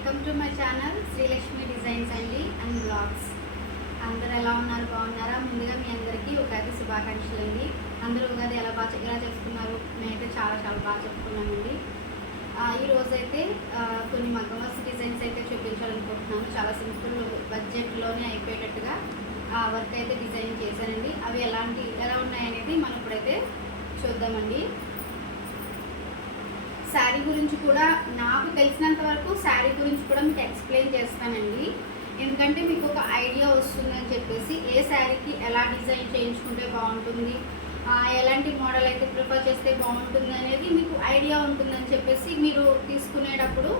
Welcome to my channel Srilakshmi designs అండి and blogs. అందరూ ఎలా ఉన్నారు, బాగున్నారా? ముందుగా మీ అందరికీ ఉగాది శుభాకాంక్షలు అండి. అందరూ ఉగాది ఎలా చేసుకున్నారు? మేమైతే చాలా బాగా చెప్పుకున్నామండి. ఈరోజు అయితే కొన్ని మగ్గం డిజైన్స్ అయితే చూపించాలనుకుంటున్నాను. చాలా సింపుల్ బడ్జెట్లోనే అయిపోయేటట్టుగా వర్క్ అయితే డిజైన్ చేశానండి. అవి ఎలా ఉన్నాయనేది మనం ఇప్పుడైతే చూద్దామండి. శారీ గురించి కూడా నాకు తెలిసినంత వరకు శారీ గురించి కూడా మీకు ఎక్స్ప్లెయిన్ చేస్తానండి. ఎందుకంటే మీకు ఒక ఐడియా వస్తుందని చెప్పేసి ఏ శారీకి ఎలా డిజైన్ చేయించుకుంటే బాగుంటుంది, ఎలాంటి మోడల్ అయితే ప్రిఫర్ చేస్తే బాగుంటుంది అనేది మీకు ఐడియా ఉంటుందని చెప్పేసి మీరు తీసుకునేటప్పుడు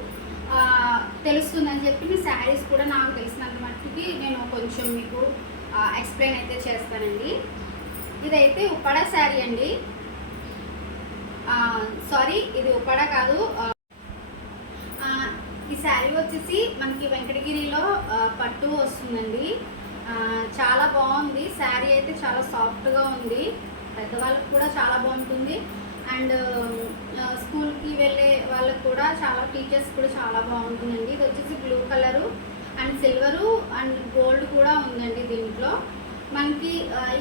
తెలుస్తుందని చెప్పి మీ శారీస్ కూడా నాకు తెలిసినంత మట్టుకి నేను కొంచెం మీకు ఎక్స్ప్లెయిన్ అయితే చేస్తానండి. ఇదైతే ఉప్పాడ శారీ అండి. సారీ, ఇది ఉప్పాడ కాదు. ఈ శారీ వచ్చేసి మనకి వెంకటగిరిలో పట్టు వస్తుందండి. చాలా బాగుంది శారీ అయితే, చాలా సాఫ్ట్గా ఉంది. పెద్దవాళ్ళకి కూడా చాలా బాగుంటుంది. అండ్ స్కూల్కి వెళ్ళే వాళ్ళకి కూడా, చాలా టీచర్స్ కూడా చాలా బాగుంటుందండి. ఇది వచ్చేసి blue colour and silver and gold కూడా ఉందండి. దీంట్లో మనకి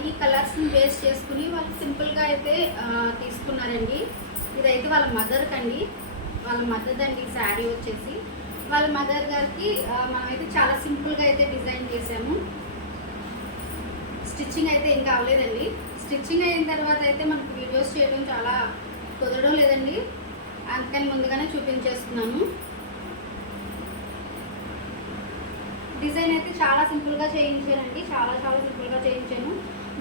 ఈ కలర్స్ని బేస్ చేసుకుని వాళ్ళు సింపుల్గా అయితే తీసుకున్నారండి. ఇదైతే వాళ్ళ మదర్కి అండి, వాళ్ళ మదర్ అండి. శారీ వచ్చేసి వాళ్ళ మదర్ గారికి మనమైతే చాలా సింపుల్గా అయితే డిజైన్ చేసాము. స్టిచ్చింగ్ అయితే ఇంకా అవ్వలేదండి. స్టిచ్చింగ్ అయిన తర్వాత అయితే మనకు వీడియోస్ చేయడం చాలా కుదరడం లేదండి. అందుకని ముందుగానే చూపించేస్తున్నాను. డిజైన్ అయితే చాలా సింపుల్గా చేయించానండి. చాలా సింపుల్గా చేయించాను.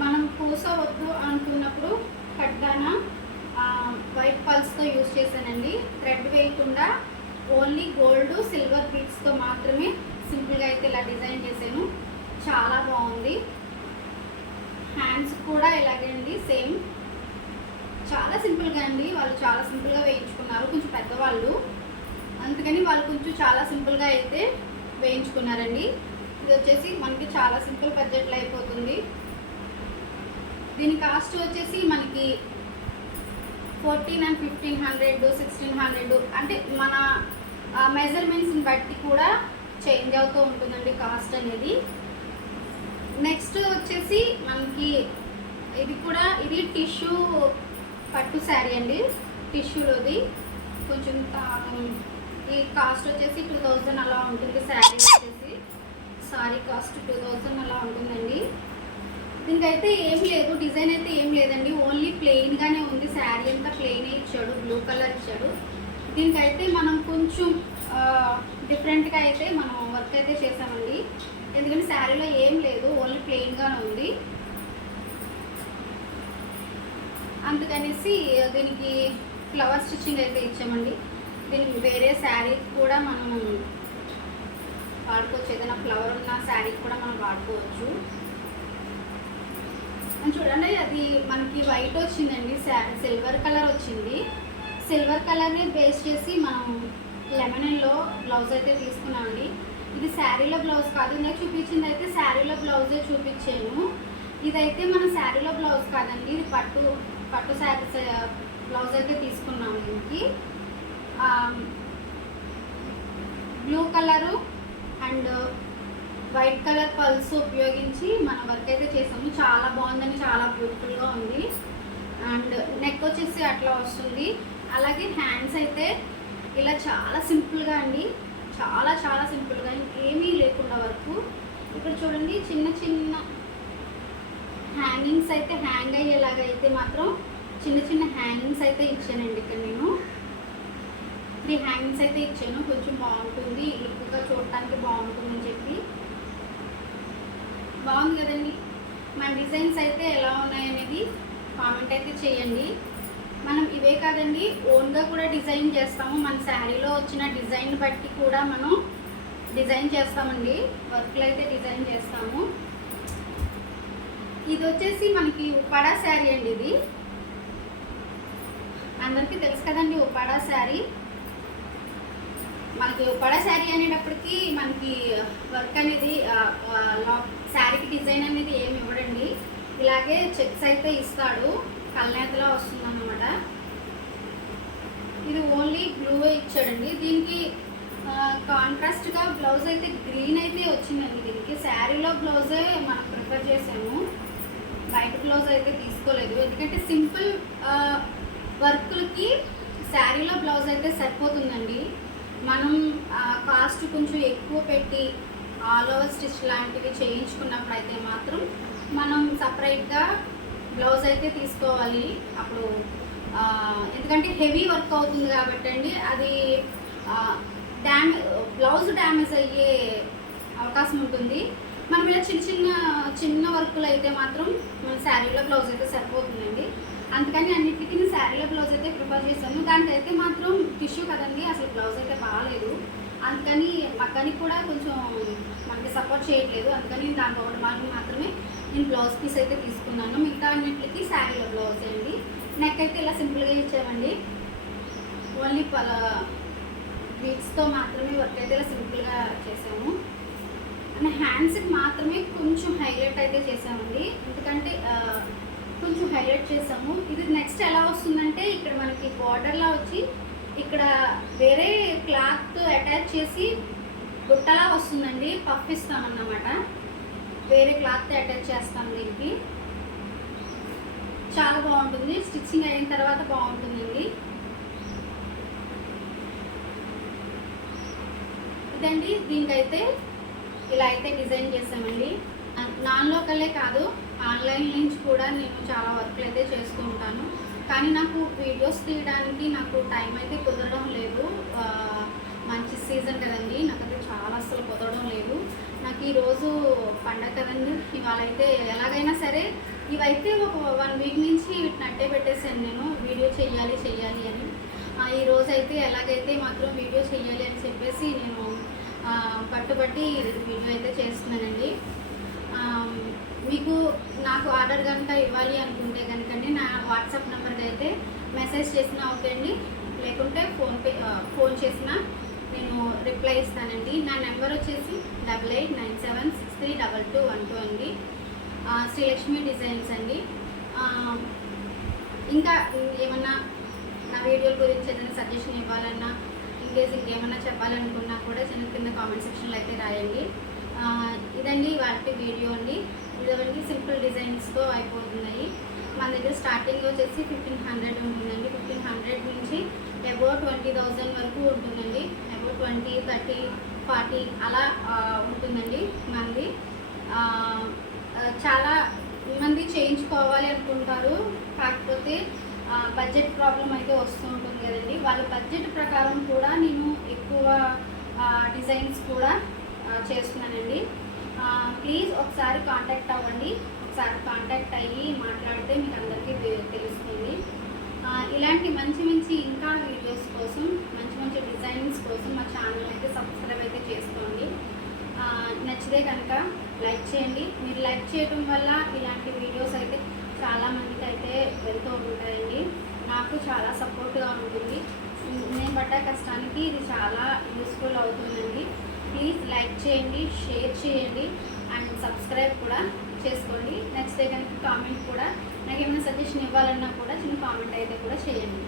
మనం పూస వద్దు అనుకున్నప్పుడు కట్టాన వైట్ పల్స్తో యూజ్ చేశానండి. థ్రెడ్ వేయకుండా ఓన్లీ గోల్డ్ సిల్వర్ బీడ్స్తో మాత్రమే సింపుల్గా అయితే ఇలా డిజైన్ చేశాను. చాలా బాగుంది. హ్యాండ్స్ కూడా ఇలాగే అండి, సేమ్. చాలా సింపుల్గా అండి. వాళ్ళు చాలా సింపుల్గా వేయించుకున్నారు. కొంచెం పెద్దవాళ్ళు, అందుకని వాళ్ళు కొంచెం చాలా సింపుల్గా అయితే వేయించుకున్నారండి. ఇది వచ్చేసి మనకి చాలా సింపుల్ బడ్జెట్లో అయిపోతుంది. దీని కాస్ట్ వచ్చేసి మనకి 1400 and 1500, 1600 అంటే మన మెజర్మెంట్స్ని బట్టి కూడా చేంజ్ అవుతూ ఉంటుందండి కాస్ట్ అనేది. నెక్స్ట్ వచ్చేసి మనకి ఇది టిష్యూ పట్టు శారీ అండి. టిష్యూలోది కొంచెం ఈ కాస్ట్ వచ్చేసి 2000 అలా ఉంటుంది. శారీ వచ్చేసి కాస్ట్ 2000 అలా ఉంటుందండి. దీనికైతే ఏం లేదు, డిజైన్ అయితే ఏం లేదండి. ఓన్లీ ప్లెయిన్గానే ఉంది. శారీ అంతా ప్లెయిన్ ఇచ్చాడు, బ్లూ కలర్ ఇచ్చాడు. దీనికైతే మనం కొంచెం డిఫరెంట్గా అయితే మనం వర్క్ అయితే చేసామండి. ఎందుకంటే శారీలో ఏం లేదు, ఓన్లీ ప్లెయిన్గానే ఉంది. అందుకనేసి దీనికి ఫ్లవర్ స్టిచ్చింగ్ అయితే ఇచ్చామండి. దీనికి వేరే శారీ కూడా మనం వాడుకోవచ్చు. ఏదైనా ఫ్లవర్ ఉన్న శారీకి కూడా మనం వాడుకోవచ్చు. చూడండి, అది మనకి వైట్ వచ్చిందండి. సిల్వర్ కలర్ వచ్చింది. సిల్వర్ కలర్ని బేస్ చేసి మనం లెమనెల్లో బ్లౌజ్ అయితే తీసుకున్నామండి. ఇది శారీలో బ్లౌజ్ కాదు. నేను చూపించింది అయితే శారీలో బ్లౌజే చూపించాను. ఇదైతే మన శారీలో బ్లౌజ్ కాదండి. ఇది పట్టు శారీ బ్లౌజ్ అయితే తీసుకున్నాము. దీనికి blue colour and white colour pulse ఉపయోగించి మన వర్క్ అయితే చేసాము. చాలా బాగుందని, చాలా బ్యూటిఫుల్గా ఉంది. అండ్ నెక్ వచ్చేసి అట్లా వస్తుంది. అలాగే హ్యాండ్స్ అయితే ఇలా చాలా సింపుల్గా అండి, చాలా సింపుల్గా, ఇంకేమీ లేకుండా వరకు. ఇప్పుడు చూడండి, చిన్న హ్యాంగింగ్స్ అయితే హ్యాంగ్ అయ్యేలాగా అయితే మాత్రం చిన్న హ్యాంగింగ్స్ అయితే ఇచ్చానండి. ఇక్కడ నేను 3 హ్యాంగింగ్స్ అయితే ఇచ్చాను. కొంచెం బాగుంటుంది, లుక్గా చూడటానికి బాగుంటుందని చెప్పి. బాగుంది కదండి. మన డిజైన్స్ అయితే ఎలా ఉన్నాయనేది కామెంట్ అయితే చేయండి. మనం ఇవే కాదండి, ఓన్గా కూడా డిజైన్ చేస్తాము. మన శారీలో వచ్చిన డిజైన్ బట్టి కూడా మనం డిజైన్ చేస్తామండి. వర్క్లు అయితే డిజైన్ చేస్తాము. ఇది వచ్చేసి మనకి ఉప్పాడ శారీ అండి. ఇది అందరికీ తెలుసు కదండి, ఉప్పాడ శారీ. మనకి ఉప్పాడ శారీ అనేటప్పటికీ మనకి వర్క్ అనేది శారీకి డిజైన్ అనేది ఏమి ఇవ్వడండి. ఇలాగే చెక్స్ అయితే ఇస్తాడు, కల్నేతలో వస్తుందన్నమాట. ఇది ఓన్లీ బ్లూ ఇచ్చాడండి. దీనికి కాన్ కాంట్రాస్ట్గా బ్లౌజ్ అయితే గ్రీన్ అయితే వచ్చిందండి. దీనికి శారీలో బ్లౌజే మనం ప్రిఫర్ చేసాము, బయట బ్లౌజ్ అయితే తీసుకోలేదు. ఎందుకంటే సింపుల్ వర్క్లకి శారీలో బ్లౌజ్ అయితే సరిపోతుందండి. మనం కాస్ట్ కొంచెం ఎక్కువ పెట్టి ఆల్ ఓవర్ స్టిచ్ లాంటివి చేయించుకున్నప్పుడు అయితే మాత్రం మనం సపరేట్గా బ్లౌజ్ అయితే తీసుకోవాలి. అప్పుడు ఎందుకంటే హెవీ వర్క్ అవుతుంది కాబట్టి అండి, అది బ్లౌజ్ డ్యామేజ్ అయ్యే అవకాశం ఉంటుంది. మనం ఇలా చిన్న వర్కులు అయితే మాత్రం మన శారీలో బ్లౌజ్ అయితే సరిపోతుందండి. అందుకని అన్నిటికీ నేను శారీలో బ్లౌజ్ అయితే ప్రిఫర్ చేశాను. దానికైతే మాత్రం టిష్యూ కదండి, అసలు బ్లౌజ్ అయితే బాగాలేదు. అందుకని మగ్గానికి కూడా కొంచెం మనకి సపోర్ట్ చేయట్లేదు. అందుకని దాని ఒకటి మాత్రమే నేను బ్లౌజ్ పీస్ అయితే తీసుకున్నాను. మిగతా అన్నింటికి శారీలో బ్లౌజ్ అండి. నెక్ అయితే ఇలా సింపుల్గా ఇచ్చామండి. ఓన్లీ బీడ్స్తో మాత్రమే వర్క్ అయితే ఇలా సింపుల్గా చేసాము. అండ్ హ్యాండ్స్కి మాత్రమే కొంచెం హైలైట్ అయితే చేసామండి. ఎందుకంటే కొంచెం హైలైట్ చేసాము. ఇది నెక్స్ట్ ఎలా వస్తుందంటే, ఇక్కడ మనకి బార్డర్లా వచ్చి ఇక్కడ వేరే క్లాత్ అటాచ్ చేసి బుట్టలా వస్తుందండి. పఫ్ ఇస్తామన్నమాట, వేరే క్లాత్ అటాచ్ చేస్తాం. దీనికి చాలా బాగుంటుంది, స్టిచ్చింగ్ అయిన తర్వాత బాగుంటుందండి. ఇదండి, దీనికైతే ఇలా అయితే డిజైన్ చేసామండి. నాన్ లోకలే కాదు, ఆన్లైన్ నుంచి కూడా నేను చాలా వర్క్లు అయితే చేస్తూ ఉంటాను. కానీ నాకు వీడియోస్ తీయడానికి నాకు టైం అయితే కుదరడం లేదు. మంచి సీజన్ కదండి, నాకైతే చాలా అసలు కుదరడం లేదు. నాకు ఈరోజు పండగ కదండి, ఇవాళ అయితే ఎలాగైనా సరే ఇవైతే ఒక 1 వీక్ నుంచి వీటిని అట్టే పెట్టేశాను నేను, వీడియో చెయ్యాలి అని. ఈరోజు అయితే ఎలాగైతే మాత్రం వీడియో చెయ్యాలి అని చెప్పేసి నేను పట్టుబట్టి వీడియో అయితే చేస్తున్నానండి. మీకు నాకు ఆర్డర్ కనుక ఇవ్వాలి అనుకుంటే కనుకండి నా వాట్సాప్ నెంబర్కి అయితే మెసేజ్ చేసినా ఓకే అండి, లేకుంటే ఫోన్ చేసినా నేను రిప్లై ఇస్తానండి. నా నెంబర్ వచ్చేసి 8897632212 అండి. శ్రీలక్ష్మి డిజైన్స్ అండి. ఇంకా ఏమన్నా నా వీడియోల గురించి ఏదైనా సజెషన్ ఇవ్వాలన్నా, ఇంకేస్ ఇంకేమన్నా చెప్పాలనుకున్నా కూడా కింద కామెంట్ సెక్షన్లో అయితే రాయండి. ఇదండి వాటి వీడియో అండి. ఇదండి సింపుల్ డిజైన్స్తో అయిపోతున్నాయి. మన దగ్గర స్టార్టింగ్ వచ్చేసి 1500 ఉంటుందండి. 1500 నుంచి అబౌట్ 20,000 వరకు ఉంటుందండి. అబౌట్ 20, 30, 40 అలా ఉంటుందండి మనది. చాలా మంది చేయించుకోవాలి అనుకుంటారు, కాకపోతే బడ్జెట్ ప్రాబ్లం అయితే వస్తూ ఉంటుంది కదండి. వాళ్ళ బడ్జెట్ ప్రకారం కూడా నేను ఎక్కువ డిజైన్స్ కూడా చేస్తున్నానండి. ప్లీజ్ ఒకసారి కాంటాక్ట్ అవ్వండి. ఒకసారి కాంటాక్ట్ అయ్యి మాట్లాడితే మీకు అందరికీ తెలుస్తుంది. ఇలాంటి మంచి ఇంకా వీడియోస్ కోసం, మంచి డిజైన్స్ కోసం మా ఛానల్ అయితే సబ్స్క్రైబ్ అయితే చేసుకోండి. నచ్చితే కనుక లైక్ చేయండి. మీరు లైక్ చేయడం వల్ల ఇలాంటి వీడియోస్ అయితే చాలామందికి అయితే వెళ్తూ ఉంటాయండి. నాకు చాలా సపోర్ట్గా ఉంటుంది. నేను పడ్డ కష్టానికి ఇది చాలా యూస్ఫుల్ అవుతుందండి. ప్లీజ్ లైక్ చేయండి, షేర్ చేయండి అండ్ సబ్స్క్రైబ్ కూడా చేసుకోండి. నచ్చితే కనుక కామెంట్ కూడా, నాకు ఏమైనా సజెషన్ ఇవ్వాలన్నా కూడా చిన్న కామెంట్ అయితే కూడా చేయండి.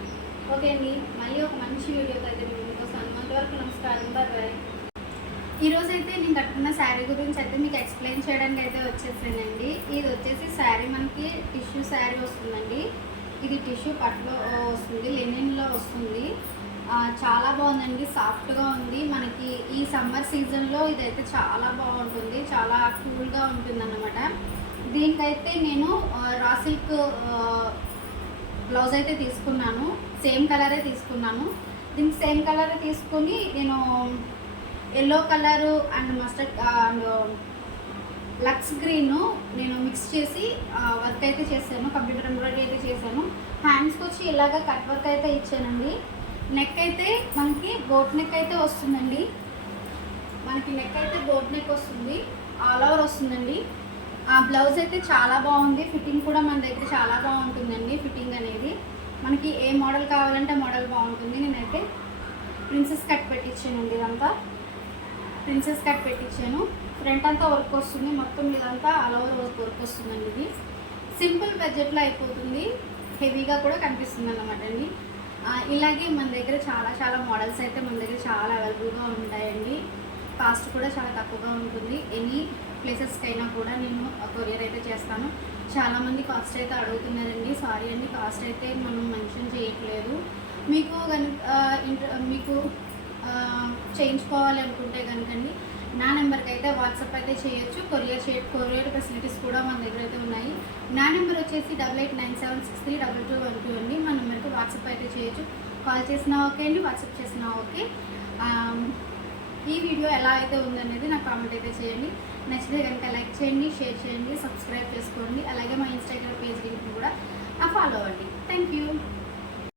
ఓకే అండి, మళ్ళీ ఒక మంచి వీడియోతో అయితే మీ ముందుకు వస్తాను. అంతవరకు నమస్కారం, బాయ్. ఈరోజైతే నేను కట్టుకున్న శారీ గురించి అయితే మీకు ఎక్స్ప్లెయిన్ చేయడానికి అయితే వచ్చేసానండి. ఇది వచ్చేసి శారీ మనకి టిష్యూ శారీ వస్తుందండి. ఇది టిష్యూ పట్టులో వస్తుంది, లెనిన్లో వస్తుంది. చాలా బాగుందండి, సాఫ్ట్గా ఉంది. మనకి ఈ సమ్మర్ సీజన్లో ఇదైతే చాలా బాగుంటుంది, చాలా కూల్గా ఉంటుంది అన్నమాట. దీనికైతే నేను రా సిల్క్ బ్లౌజ్ అయితే తీసుకున్నాను, సేమ్ కలరే తీసుకున్నాను. దీనికి సేమ్ కలరే తీసుకొని నేను yellow colour and mustard and lux green నేను మిక్స్ చేసి వర్క్ అయితే చేశాను, కంప్యూటర్ ఎంబ్రాయిడరీ అయితే చేశాను. హ్యాండ్స్కి వచ్చి ఇలాగ కట్ వర్క్ అయితే ఇచ్చానండి. నెక్ అయితే మనకి బోట్ నెక్ అయితే వస్తుందండి. మనకి నెక్ అయితే బోట్ నెక్ వస్తుంది, ఆల్ ఓవర్ వస్తుందండి. ఆ బ్లౌజ్ అయితే చాలా బాగుంది. ఫిట్టింగ్ కూడా మన దగ్గర చాలా బాగుంటుందండి. ఫిట్టింగ్ అనేది మనకి ఏ మోడల్ కావాలంటే మోడల్ బాగుంటుంది. నేనైతే ప్రిన్సెస్ కట్ పెట్టించానండి. ఇదంతా ప్రిన్సెస్ కట్ పెట్టించాను. ఫ్రంట్ అంతా వర్క్ వస్తుంది, మొత్తం ఇదంతా ఆల్ ఓవర్ వర్క్ వస్తుందండి. ఇది సింపుల్ బడ్జెట్లో అయిపోతుంది, హెవీగా కూడా కనిపిస్తుంది అన్నమాట అండి. ఇలాగే మన దగ్గర చాలా మోడల్స్ అయితే మన దగ్గర చాలా అవైలబుల్గా ఉంటాయండి. కాస్ట్ కూడా చాలా తక్కువగా ఉంటుంది. ఎనీ ప్లేసెస్కైనా కూడా నేను కొరియర్ అయితే చేస్తాను. చాలామంది కాస్ట్ అయితే అడుగుతున్నారండి. సారీ అండి, కాస్ట్ అయితే మనం మెన్షన్ చేయట్లేదు. మీకు మీకు చేయించుకోవాలి అనుకుంటే కనుకండి నా నెంబర్కి అయితే వాట్సాప్ అయితే చేయొచ్చు. కొరియర్ ఫెసిలిటీస్ కూడా మన దగ్గర అయితే ఉన్నాయి. నా నెంబర్ వచ్చేసి 8897632212 అండి. మన నెంబర్కి వాట్సాప్ అయితే చేయొచ్చు. కాల్ చేసినా ఓకే అండి, వాట్సాప్ చేసినా ఓకే. ఈ వీడియో ఎలా అయితే ఉందనేది నాకు కామెంట్ అయితే చేయండి. నచ్చితే కనుక లైక్ చేయండి, షేర్ చేయండి, సబ్స్క్రైబ్ చేసుకోండి. అలాగే మా ఇన్స్టాగ్రామ్ పేజ్ లింక్ కూడా ఫాలో అవ్వండి. Thank you.